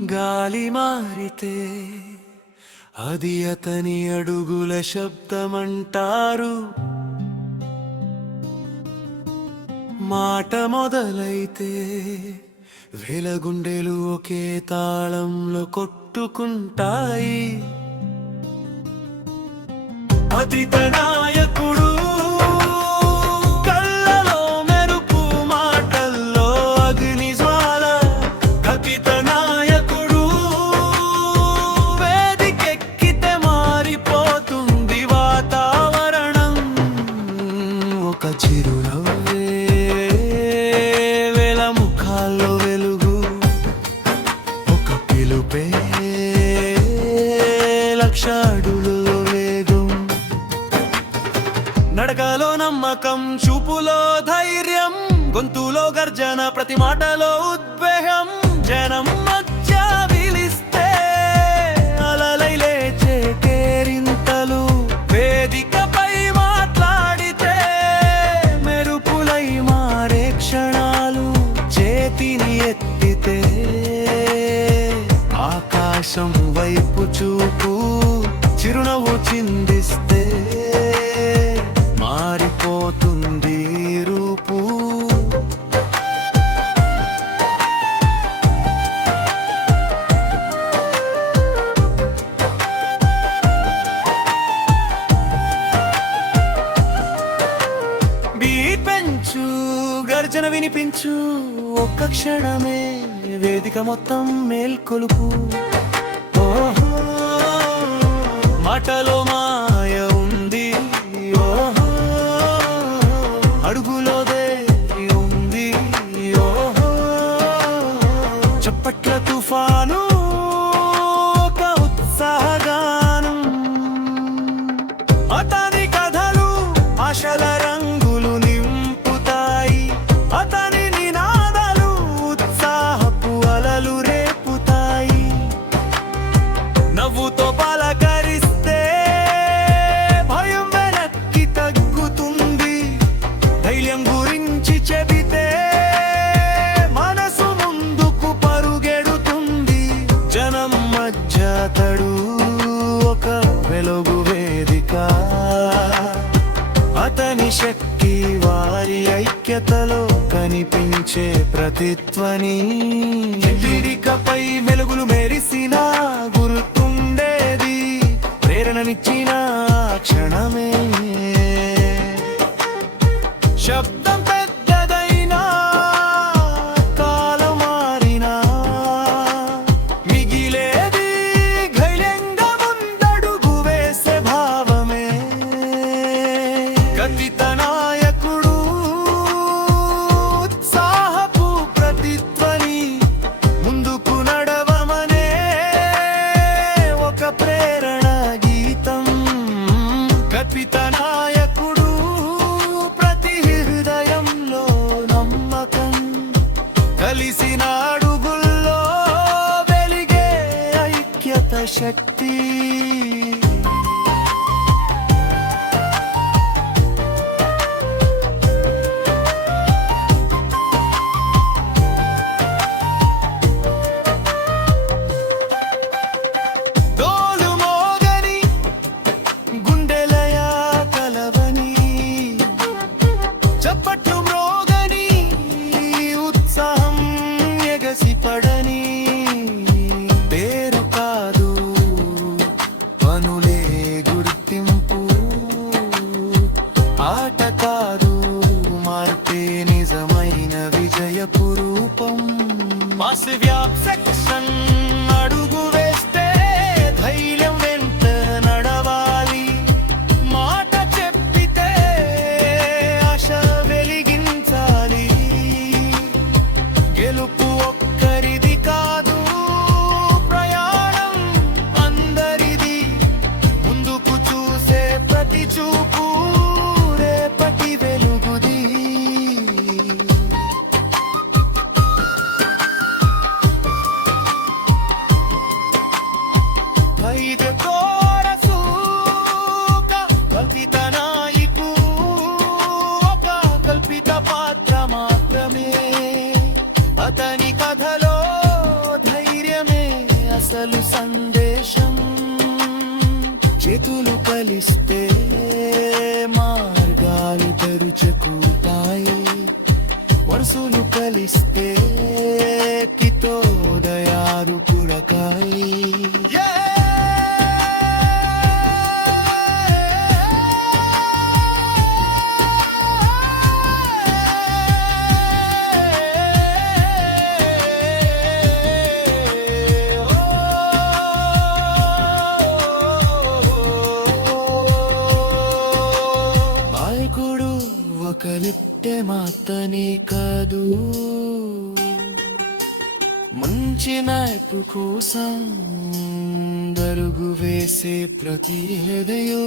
గాలి మారితే అది అతని అడుగుల శబ్దమంటారు. మాట మొదలైతే వేల గుండెలు ఒకే తాళంలో కొట్టుకుంటాయి. అతిథ నాయకుడు కళ్ళలో మెరుపు, మాటల్లో అగ్ని జ్వాల. కథిత నాయకుడు వేదికెక్కితే మారిపోతుంది వాతావరణం. ఒక చిరునవ్వే వేల ముఖాల్లో వెలుగు, ఒక పిలుపే లక్ష అడుగుల్లో వేగం. నడకలో నమ్మకం, చూపులో ధైర్యం, గొంతులో గర్జన, ప్రతి మాటలో ఉద్వేగం. జనం మధ్య విలిస్తే అలలై లేచే కేరింతలు, వేదికపై మాట్లాడితే మెరుపులై మారే క్షణాలు. చేతిని ఎత్తితే ఆకాశం వైపు చూపు, చిరునవ్వు చిందిస్తే మారిపోతుంది రూపు. బీట్ పెంచు, గర్జన వినిపించు, ఒక్క క్షణమే వేదిక మొత్తం మేల్కొలుపు. ఓహో, మాటలో మాయ ఉంది, ఓహో, అడుగులో దేవి ఉంది, ఓహో, చప్పట్ల తుఫాను, ఒక ఉత్సాహగానం. అతని కథలు ఆశల రంగులు నింపుతాయి, అతని నినాదాలు ఉత్సాహపు అలలు రేపుతాయి. నవ్వుతో పలకరిస్తే భయం వెనక్కి తగ్గుతుంది, ధైర్యం గురించి చెబితే మనసు ముందుకు పరుగెడుతుంది. జనం మధ్య తడు ఒక వెలుగు వేదిక, అతని శక్తి వారి ఐక్యతలో కనిపించే ప్రతిధ్వని. వేదికపై వెలుగులు మెరిసిన గుర్తుండేది ప్రేరణనిచ్చిన క్షణమే. శబ్దం పెద్దదైనా, కాలం మారినా, మిగిలేది ధైర్యంగా ముందడుగు వేసే భావమే. కథిత నాయకుడు ఉత్సాహపు ప్రతిధ్వని, ముందుకు నడవమనే ఒక ప్రేరణ గీతం. కథిత నాయకుడు ప్రతి హృదయంలో నమ్మకం, కలిసిన అడుగుల్లో వెలిగే ఐక్యత శక్తి. డోలు మోగని గుండెలయ కలవని, చప్పట్లు మ్రోగని ఉత్సాహం ఎగసిపడని. పేరు కాదు అసలు సందేశం. చేతులు కలిస్తే మార్గాలు తెరుచుకుంటాయి, మనసులు కలిస్తే కితోదయాలు పురకాయి. నాయకుడు ఒకరిట్టే మాత్రమే కాదు, మంచి నాయకు కోసం దరుగు వేసే ప్రతి హృదయం